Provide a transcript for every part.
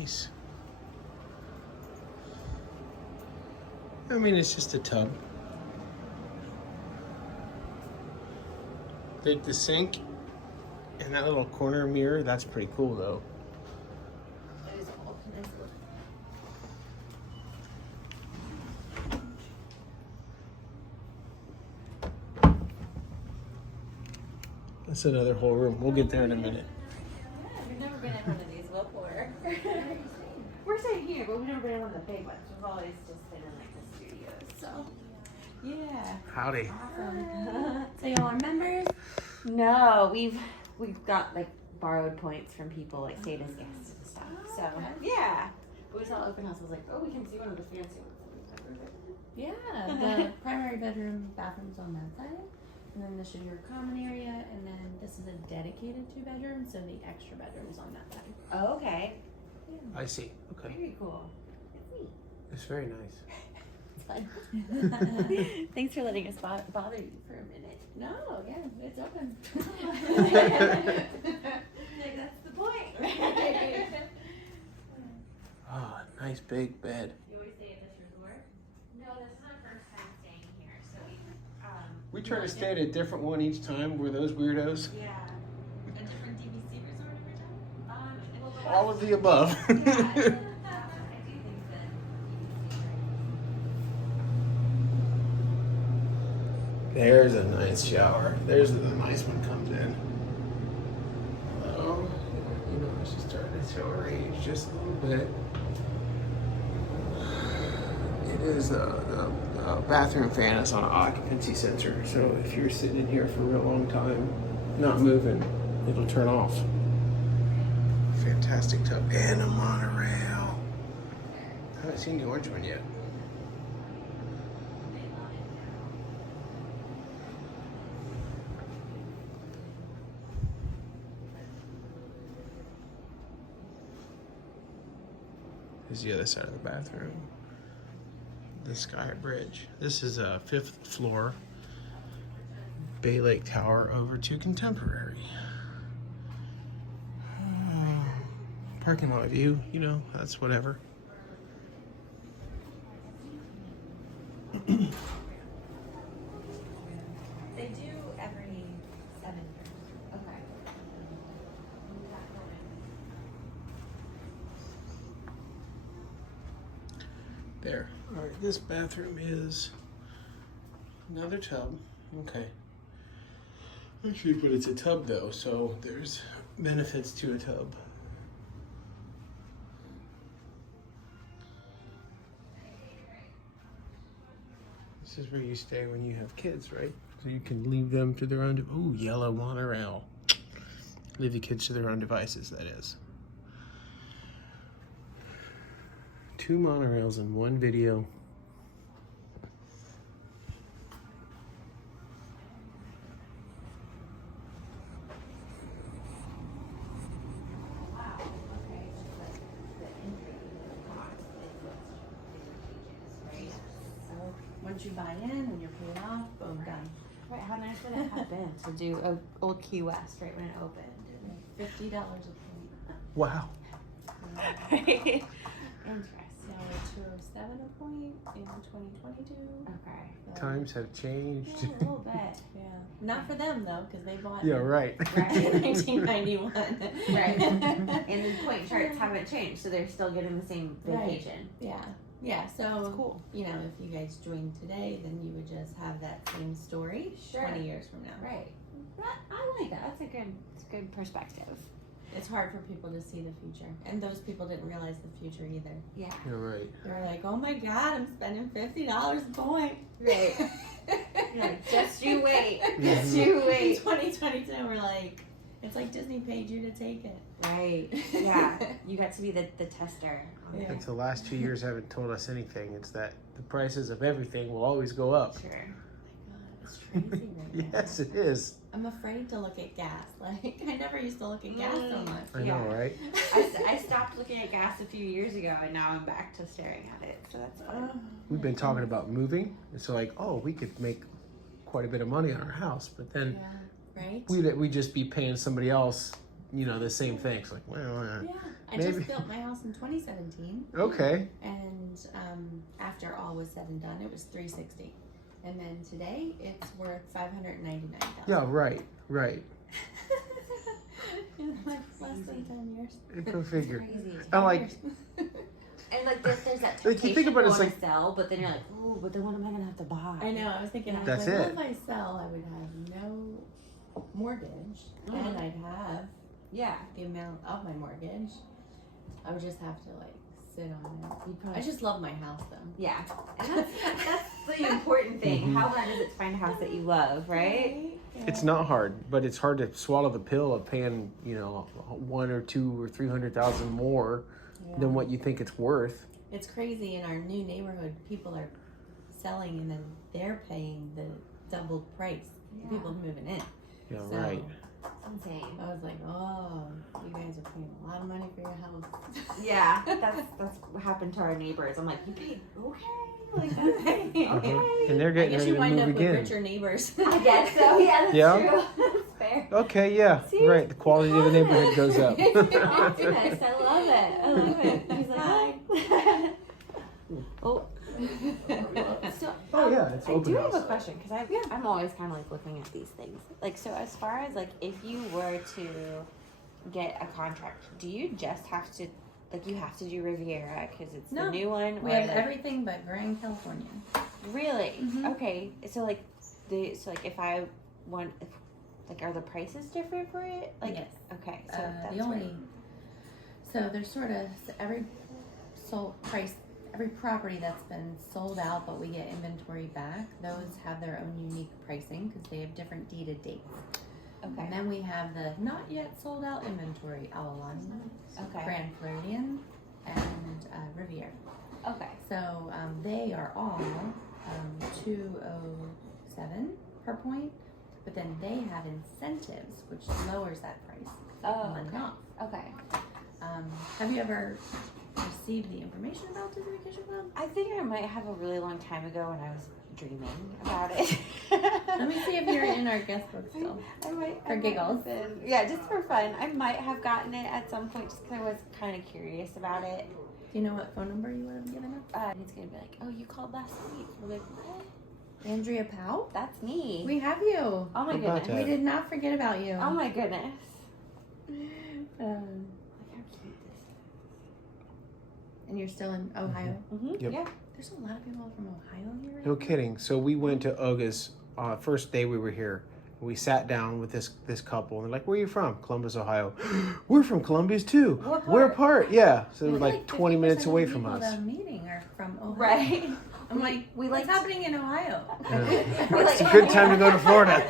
nice. I mean, it's just a tub. The sink and that little corner mirror, that's pretty cool though. That is cool. Nice look. That's another whole room. We'll get there in a minute. Yeah, we've never been in one of these before. We're staying here, but we've never been in one of the big ones. We've always just been in like the studios. So, yeah. Howdy. Awesome. So y'all are members? No, we've got like borrowed points from people, like stayed as guests and stuff. So yeah, we saw open house. I was like, oh, we can see one of the fancy ones. Yeah, the primary bedroom, bathrooms on that side, and then this should be your common area, and then this is a dedicated 2-bedroom, so the extra bedroom is on that side. Oh, okay. I see. Okay. Very cool. It's very nice. It's fun. Thanks for letting us bother you for a minute. No, yeah, it's open. Like, that's the point. Oh, nice big bed. You always stay at this resort? No, this is our first time staying here, so We try to stay at a different one each time. We're those weirdos. yeah. A different DVC resort every time? All of the above. I do think that. There's a nice shower. There's the nice one comes in. Hello. You know, she's starting to show her age just a little bit. It is the bathroom fan is on an occupancy sensor, so if you're sitting in here for a real long time, not moving, it'll turn off. Fantastic tub and a monorail. I haven't seen the orange one yet. Here's the other side of the bathroom. The Sky Bridge. This is a 5th floor Bay Lake Tower over to Contemporary. Parking lot view, you know, that's whatever. They do every 7 years. Okay. There. All right, this bathroom is another tub. Okay. Actually, but it's a tub though, so there's benefits to a tub. This is where you stay when you have kids, right? So you can leave them to their own. Ooh, yellow monorail. Leave the kids to their own devices, that is. 2 monorails in one video. Once you buy in and you're paid off, boom, done. Right, how nice would it have been to do Old Key West right when it opened? $50 a point. Wow. Interesting. So 207 a point in 2022. Okay. So, Times have changed. yeah, a little bit, yeah. Not for them though, because they bought Yeah, right. in 1991. Right. And the point charts haven't changed, so they're still getting the same Right. vacation. Yeah. Yeah, so That's cool. you know, if you guys joined today, then you would just have that same story Sure. 20 years from now. Right. I like that. That's a good perspective. It's hard for people to see the future, and those people didn't realize the future either. Yeah. You're right. They're like, "Oh my God, I'm spending $50 a point." Right. You're like, just you wait. Mhm. Just you In wait. 2022, we're like, it's like Disney paid you to take it. Right. Yeah. You got to be the tester. Yeah. Like the last 2 years haven't told us anything. It's that the prices of everything will always go up. Sure. Oh my God, it's crazy right now. Yes, it is. I'm afraid to look at gas. Like, I never used to look at gas so much. I know, Yeah. right? I stopped looking at gas a few years ago, and now I'm back to staring at it. So that's fun. We've been talking about moving, and so like, oh, we could make quite a bit of money on our house, but then Yeah, right? we'd just be paying somebody else, you know, the same thing. It's like, well, Yeah, I just built my house in 2017. Okay. And after all was said and done, it was $360,000. And then today, it's worth $599,000. Yeah, right. In like less than 10 years. Go figure. Crazy. I like. And like there's that Like, temptation you think about it, to it's want like- to sell, but then you're like, ooh, but then what am I gonna have to buy? I know. I was thinking, That's well, it. if I sell, I would have no mortgage, and I'd have Yeah. the amount of my mortgage. I would just have to like sit on it. You'd probably I just love my house though. Yeah. And that's the important thing. How hard is it to find a house that you love, right? It's not hard, but it's hard to swallow the pill of paying, $1 or $2 or $300,000 more than what you think it's worth. It's crazy. In our new neighborhood, people are selling and then they're paying the double price. Yeah. People moving in. Yeah, So, right. It's insane. I was like, oh, you guys are paying a lot of money for your house. Yeah. That's what happened to our neighbors. I'm like, you paid okay. Like that's okay. And they're I getting guess ready you to wind move up with again. richer neighbors. I guess so. Yeah, that's Yeah. true. That's fair. Okay, yeah, See? right. The quality of the neighborhood goes up. Optimist. I love it. I love it. He's like, hi. Oh. So, Oh, yeah, it's I open do have a house. question because I'm always kind of like looking at these things. Like, so as far as like, if you were to get a contract, do you just have to, like, you have to do Riviera because it's No. the new one? We or, have like, everything but Grand California. Really? Mhm. Okay. So like, if I want, like, are the prices different for it? Like, Yes. okay. So that's The only, so there's sort of every every property that's been sold out, but we get inventory back. Those have their own unique pricing because they have different deeded dates. Okay. And then we have the not yet sold out inventory: Alalani, Okay. Grand Floridian, and Riviera. Okay. So they are all $207 per point, but then they have incentives, which lowers that price. Oh, Money okay. off. Okay. Have you ever received the information about the Vacation Club? I think I might have a really long time ago when I was dreaming about it. Let me see if you're in our guest book still. I might. For giggles. Yeah, just for fun. I might have gotten it at some point just because I was kind of curious about it. Do you know what phone number you would have given us? He's going to be like, oh, you called last week. I'm like, what? Andrea Powell? That's me. We have you. Oh my How about goodness. that? We did not forget about you. Oh my goodness. Um, Look how cute this and you're still in Ohio? is. Mm-hmm. Yep. Yeah. There's a lot of people from Ohio here. Right No now. kidding. So we went to Oga's first day we were here. We sat down with this couple and they're like, "Where are you from?" Columbus, Ohio. We're from Columbus too. What We're part? apart. Yeah. So I feel like 20 minutes 50% of away the from people us. that I'm meeting are from Ohio. Right. I'm like, we what's like happening in Ohio? We like- It's a good time to go to Florida.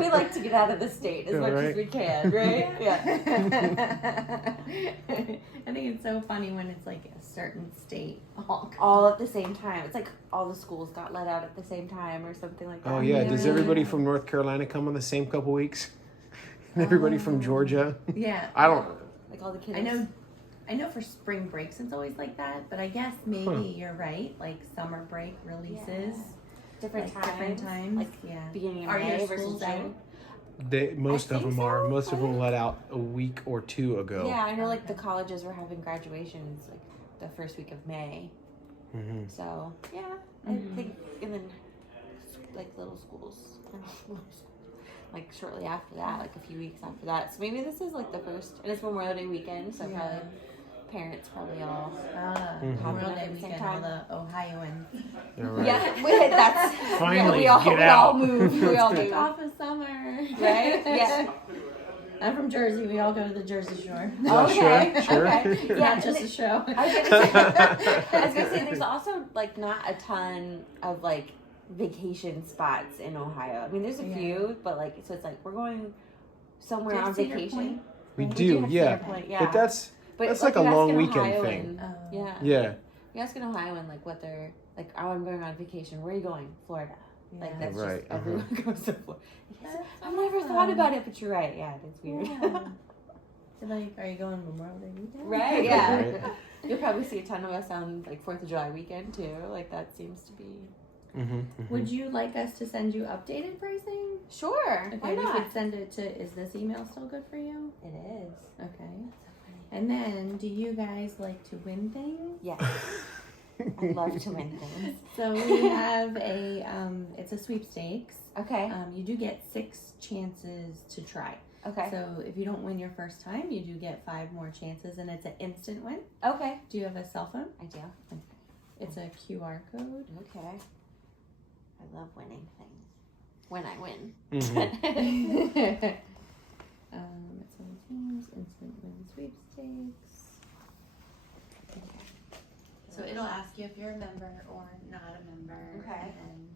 we like to get out of the state as Yeah, much as right. we can, right? Yeah. I think it's so funny when it's like a certain state All at the same time. It's like all the schools got let out at the same time or something like that. Oh yeah. Does Yeah. everybody from North Carolina come on the same couple weeks? And everybody from Georgia? Yeah. I don't. Like all the kids. I know for spring breaks it's always like that, but I guess maybe you're right. Like summer break releases, different like times. different times. Like yeah. beginning of Are May your versus schools June. out? Most I of them think are. so. Most of them let out a week or two ago. Yeah, I know like the colleges were having graduations like the first week of May. Mm-hmm. So yeah, Mhm. I think, and then like little schools, like shortly after that, like a few weeks after that. So maybe this is like the first, and it's Memorial Day weekend, so Yeah. probably parents probably all. Mhm. Memorial At Day the same weekend, all the Ohioans. All right. Yeah, that's Finally, yeah, get we out. all move. We all Take move. off of summer. Right? Yeah. I'm from Jersey. We all go to the Jersey Shore. Yeah, Okay. sure. Okay. Yeah, Not just a show. I was gonna say there's also like not a ton of like vacation spots in Ohio. I mean, there's a Yeah. few, but like so it's like we're going somewhere Do you on have Cedar vacation. Point? We We do, have yeah. Cedar Point, yeah. But that's like you a ask long an weekend Ohioan, thing. Yeah. Yeah. You ask an Ohioan like what they're like. Oh, I'm going on vacation. Where are you going? Florida. Like Yeah. that's Right, just everyone goes to Florida. Yes. That's I've never thought fun. about it, but you're right. Yeah, it's weird. Yeah. So like, are you going Memorial Day weekend? Right? Yeah. Right. You'll probably see a ton of us on like 4th of July weekend too. Like that seems to be. Mm-hmm, mm-hmm. Would you like us to send you updated pricing? Sure. Okay, Why we not? could send it to. Is this email still good for you? It is. Okay. So funny. And then, do you guys like to win things? Yes. I love to win things. So we have it's a sweepstakes. Okay. You do get 6 chances to try. Okay. So if you don't win your first time, you do get 5 more chances, and it's an instant win. Okay. Do you have a cell phone? I do. It's a QR code. Okay. I love winning things. When I win. Mm-hmm. It's on Teams, instant win sweepstakes. Okay. So it'll ask you if you're a member or not a member. Okay. And